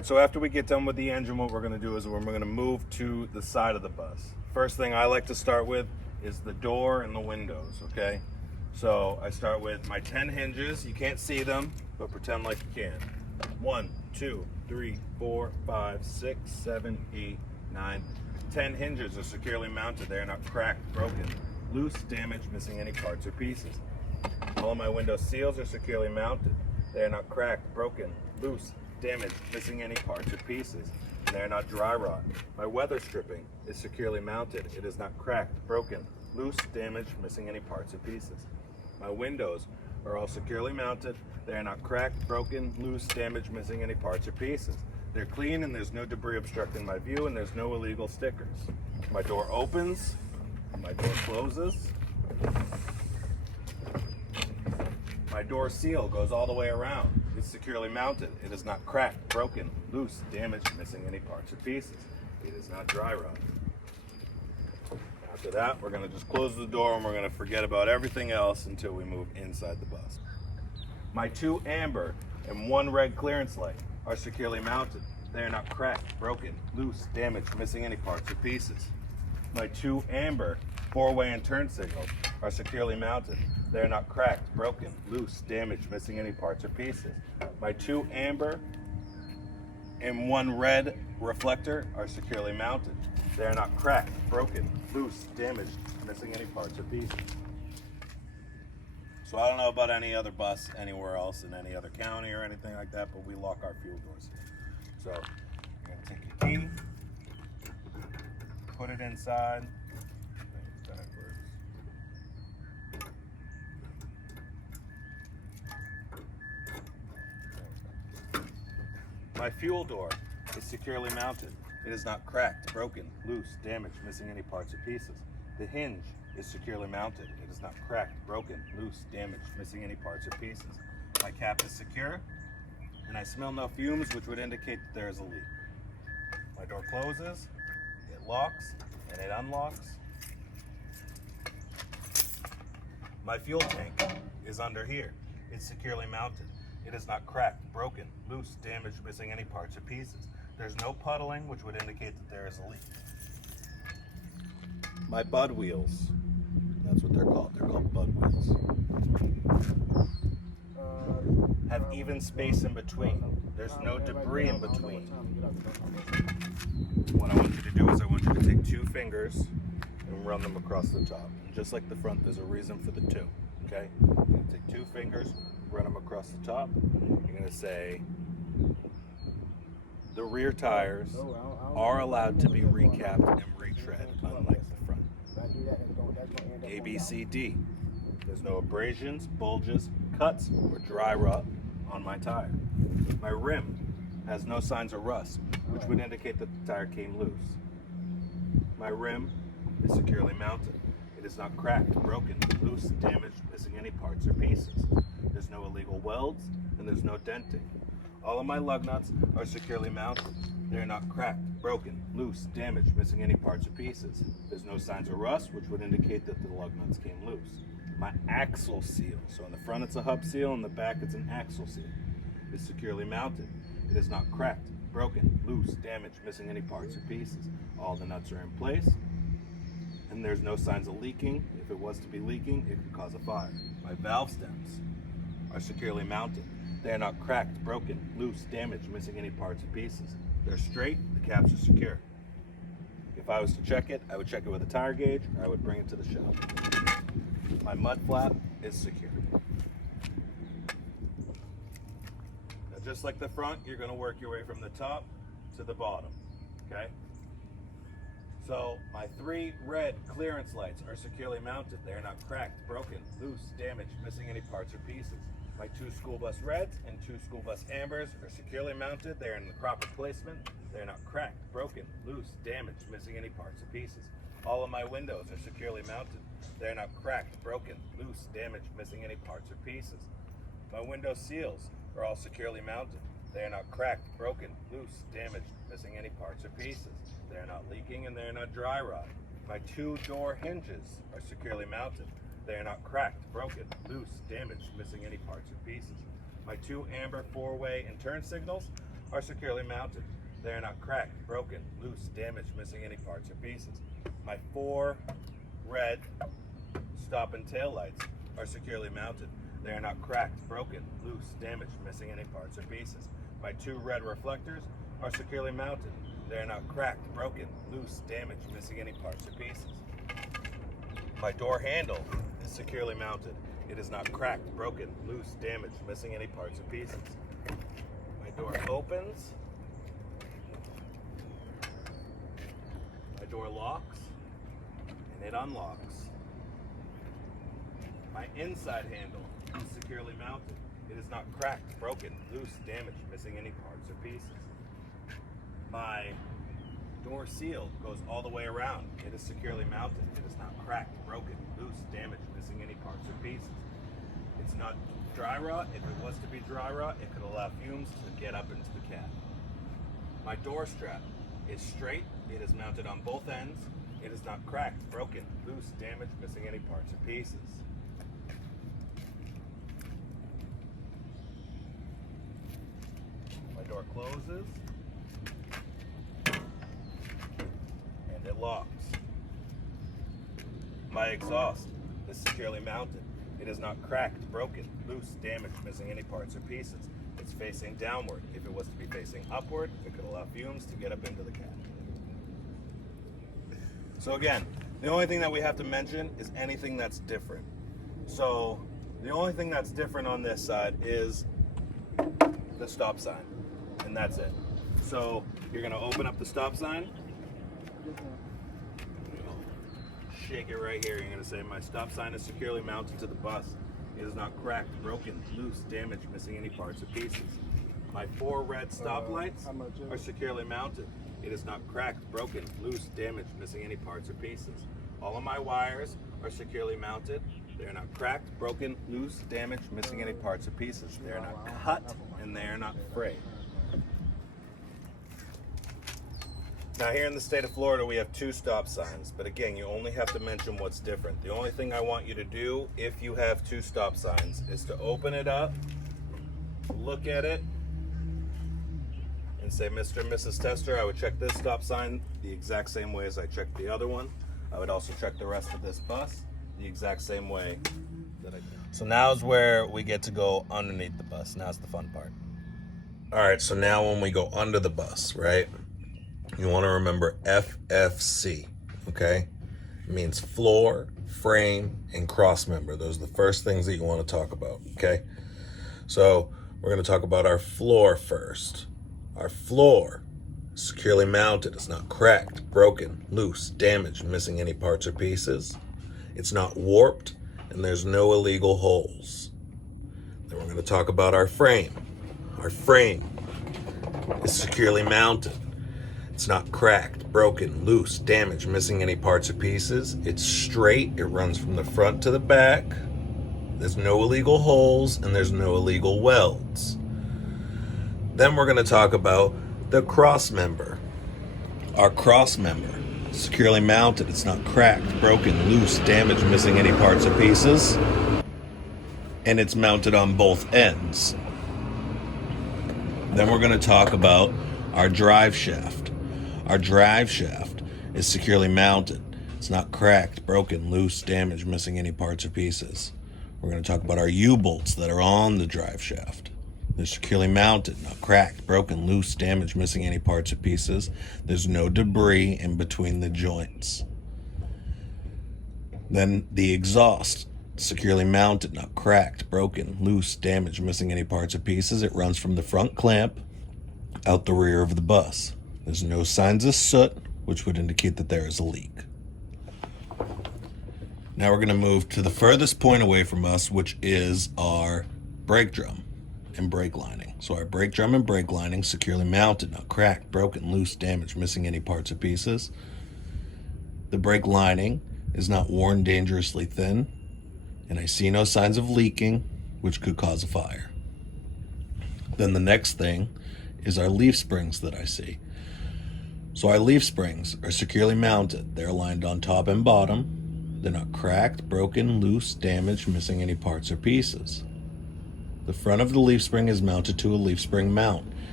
right, so after we get done with the engine, what we're gonna do is we're gonna move to the side of the bus. First thing I like to start with is the door and the windows, okay? So I start with my 10 hinges. You can't see them, but pretend like you can. 1, 2, 3, 4, 5, 6, 7, 8, 9, 10 hinges are securely mounted. They are not cracked, broken, loose, damaged, missing any parts or pieces. All of my window seals are securely mounted. They are not cracked, broken, loose, damaged, missing any parts or pieces. And they are not dry rot. My weather stripping is securely mounted. It is not cracked, broken, loose, damaged, missing any parts or pieces. My windows are all securely mounted. They are not cracked, broken, loose, damaged, missing any parts or pieces. They're clean and there's no debris obstructing my view and there's no illegal stickers. My door opens, my door closes. My door seal goes all the way around. It's securely mounted. It is not cracked, broken, loose, damaged, missing any parts or pieces. It is not dry rot. After that, we're going to just close the door and we're going to forget about everything else until we move inside the bus. My 2 amber and 1 red clearance light are securely mounted. They are not cracked, broken, loose, damaged, missing any parts or pieces. My 2 amber 4-way and turn signals are securely mounted. They are not cracked, broken, loose, damaged, missing any parts or pieces. My 2 amber and 1 red reflector are securely mounted. They are not cracked, broken, loose, damaged, missing any parts or pieces. So I don't know about any other bus anywhere else in any other county or anything like that, but we lock our fuel doors here. So you're gonna take your key, put it inside. My fuel door is securely mounted. It is not cracked, broken, loose, damaged, missing any parts or pieces. The hinge is securely mounted. It is not cracked, broken, loose, damaged, missing any parts or pieces. My cap is secure, and I smell no fumes, which would indicate that there is a leak. My door closes, it locks, and it unlocks. My fuel tank is under here. It's securely mounted. It is not cracked, broken, loose, damaged, missing any parts or pieces. There's no puddling, which would indicate that there is a leak. My bud wheels, that's what they're called. They're called bud wheels. Have even space in between. There's no debris in between. What I want you to do is I want you to take 2 fingers and run them across the top. And just like the front, there's a reason for the 2, okay? You're gonna take 2 fingers, run them across the top. You're gonna say, the rear tires are allowed to be recapped and retread, unlike the front. A, B, C, D. There's no abrasions, bulges, cuts, or dry rot on my tire. My rim has no signs of rust, which would indicate that the tire came loose. My rim is securely mounted. It is not cracked, broken, loose, damaged, missing any parts or pieces. There's no illegal welds, and there's no denting. All of my lug nuts are securely mounted. They are not cracked, broken, loose, damaged, missing any parts or pieces. There's no signs of rust, which would indicate that the lug nuts came loose. My axle seal, so in the front it's a hub seal, in the back it's an axle seal, is securely mounted. It is not cracked, broken, loose, damaged, missing any parts or pieces. All the nuts are in place, and there's no signs of leaking. If it was to be leaking, it could cause a fire. My valve stems are securely mounted. They are not cracked, broken, loose, damaged, missing any parts or pieces. They're straight, the caps are secure. If I was to check it, I would check it with a tire gauge, or I would bring it to the shop. My mud flap is secure. Now, just like the front, you're gonna work your way from the top to the bottom, okay? So my 3 red clearance lights are securely mounted. They are not cracked, broken, loose, damaged, missing any parts or pieces. My 2 school bus reds and 2 school bus ambers are securely mounted. They are in the proper placement. They are not cracked, broken, loose, damaged, missing any parts or pieces. All of my windows are securely mounted. They are not cracked, broken, loose, damaged, missing any parts or pieces. My window seals are all securely mounted. They are not cracked, broken, loose, damaged, missing any parts or pieces. They are not leaking and they are not dry rot. My 2 door hinges are securely mounted. They are not cracked, broken, loose, damaged, missing any parts or pieces. My 2 amber 4-way and turn signals are securely mounted. They are not cracked, broken, loose, damaged, missing any parts or pieces. My 4 red stop and tail lights are securely mounted. They are not cracked, broken, loose, damaged, missing any parts or pieces. My 2 red reflectors are securely mounted. They are not cracked, broken, loose, damaged, missing any parts or pieces. My door handle is securely mounted. It is not cracked, broken, loose, damaged, missing any parts or pieces. My door opens. My door locks, and it unlocks. My inside handle is securely mounted. It is not cracked, broken, loose, damaged, missing any parts or pieces. My door seal goes all the way around. It is securely mounted. It is not cracked, broken, loose, damaged, missing any parts or pieces. It's not dry rot. If it was to be dry rot, it could allow fumes to get up into the cab. My door strap is straight. It is mounted on both ends. It is not cracked, broken, loose, damaged, missing any parts or pieces. My door closes and it locks. My exhaust is securely mounted. It is not cracked, broken, loose, damaged, missing any parts or pieces. It's facing downward. If it was to be facing upward, it could allow fumes to get up into the cab. So again, the only thing that we have to mention is anything that's different. So the only thing that's different on this side is the stop sign, and that's it. So you're gonna open up the stop sign, shake it right here. You're gonna say, my stop sign is securely mounted to the bus. It is not cracked, broken, loose, damaged, missing any parts or pieces. My 4 red stop lights are securely mounted. It is not cracked, broken, loose, damaged, missing any parts or pieces. All of my wires are securely mounted. They are not cracked, broken, loose, damaged, missing any parts or pieces. They are not cut, and they are not frayed. Now here in the state of Florida, we have 2 stop signs, but again, you only have to mention what's different. The only thing I want you to do if you have 2 stop signs is to open it up, look at it, and say, Mr. and Mrs. Tester, I would check this stop sign the exact same way as I checked the other one. I would also check the rest of this bus the exact same way that I did. So now's where we get to go underneath the bus. Now's the fun part. All right, so now when we go under the bus, right? You want to remember FFC, okay? It means floor, frame, and cross member. Those are the first things that you want to talk about, okay? So we're going to talk about our floor first. Our floor, securely mounted. It's not cracked, broken, loose, damaged, missing any parts or pieces. It's not warped, and there's no illegal holes. Then we're going to talk about our frame. Our frame is securely mounted. It's not cracked, broken, loose, damaged, missing any parts or pieces. It's straight. It runs from the front to the back. There's no illegal holes, and there's no illegal welds. Then we're going to talk about the cross member. Our cross member, securely mounted. It's not cracked, broken, loose, damaged, missing any parts or pieces. And it's mounted on both ends. Then we're going to talk about our drive shaft. Our drive shaft is securely mounted. It's not cracked, broken, loose, damaged, missing any parts or pieces. We're going to talk about our U-bolts that are on the drive shaft. They're securely mounted, not cracked, broken, loose, damaged, missing any parts or pieces. There's no debris in between the joints. Then the exhaust, securely mounted, not cracked, broken, loose, damaged, missing any parts or pieces. It runs from the front clamp out the rear of the bus. There's no signs of soot, which would indicate that there is a leak. Now we're going to move to the furthest point away from us, which is our brake drum and brake lining. So our brake drum and brake lining, securely mounted, not cracked, broken, loose, damaged, missing any parts or pieces. The brake lining is not worn dangerously thin, and I see no signs of leaking, which could cause a fire. Then the next thing is our leaf springs that I see. So our leaf springs are securely mounted. They're aligned on top and bottom. They're not cracked, broken, loose, damaged, missing any parts or pieces. The front of the leaf spring is mounted to a leaf spring mount.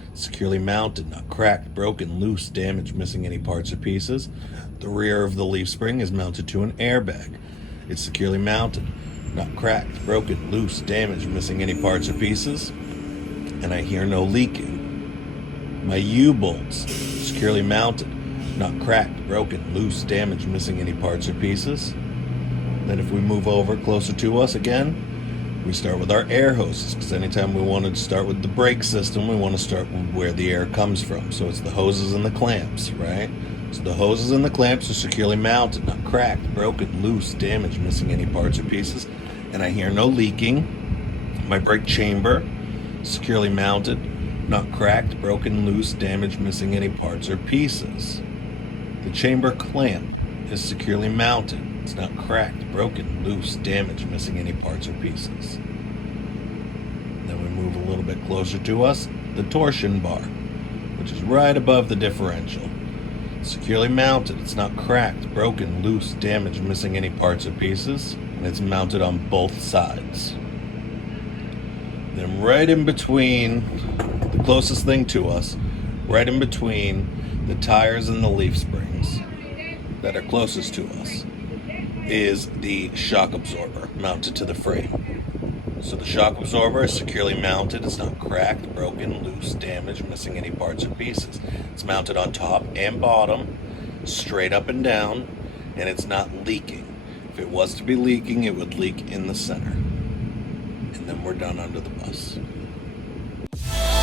Securely mounted, not cracked, broken, loose, damaged, missing any parts or pieces. The rear of the leaf spring is mounted to an airbag. It's securely mounted, not cracked, broken, loose, damaged, missing any parts or pieces. And I hear no leaking. My U-bolts, securely mounted, not cracked, broken, loose, damaged, missing any parts or pieces. Then if we move over closer to us again, we start with our air hoses, because anytime we want to start with the brake system, we want to start with where the air comes from. So it's the hoses and the clamps, right? So the hoses and the clamps are securely mounted, not cracked, broken, loose, damaged, missing any parts or pieces. And I hear no leaking. My brake chamber, securely mounted, not cracked, broken, loose, damaged, missing any parts or pieces. The chamber clamp is securely mounted. It's not cracked, broken, loose, damaged, missing any parts or pieces. Then we move a little bit closer to us, the torsion bar, which is right above the differential. Securely mounted, it's not cracked, broken, loose, damaged, missing any parts or pieces, and it's mounted on both sides. Then right in between, the closest thing to us, right in between the tires and the leaf springs that are closest to us, is the shock absorber mounted to the frame. So the shock absorber is securely mounted. It's not cracked, broken, loose, damaged, missing any parts or pieces. It's mounted on top and bottom, straight up and down, and it's not leaking. If it was to be leaking, it would leak in the center. And then we're done under the bus.